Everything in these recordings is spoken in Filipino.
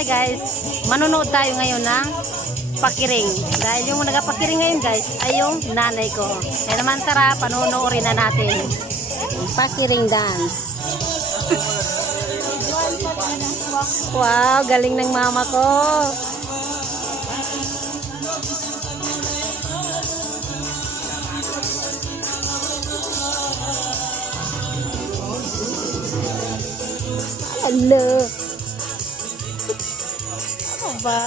Hi guys, manonood tayo ngayon ng pakiring. Dahil yung nagapakiring ngayon guys ay yung nanay ko. Kaya naman tara, panonoorin na natin. Pakiring dance. Wow, galing ng mama ko. Hello. Ano ba?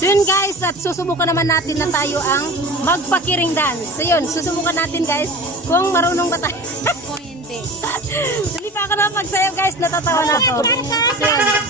So yun guys, at susubukan naman natin na tayo ang magpakiring dance. So yun, susubukan natin guys kung marunong ba tayo. Kung hindi. Hindi pa ako na magsayaw guys, natatawa na ako. So yun.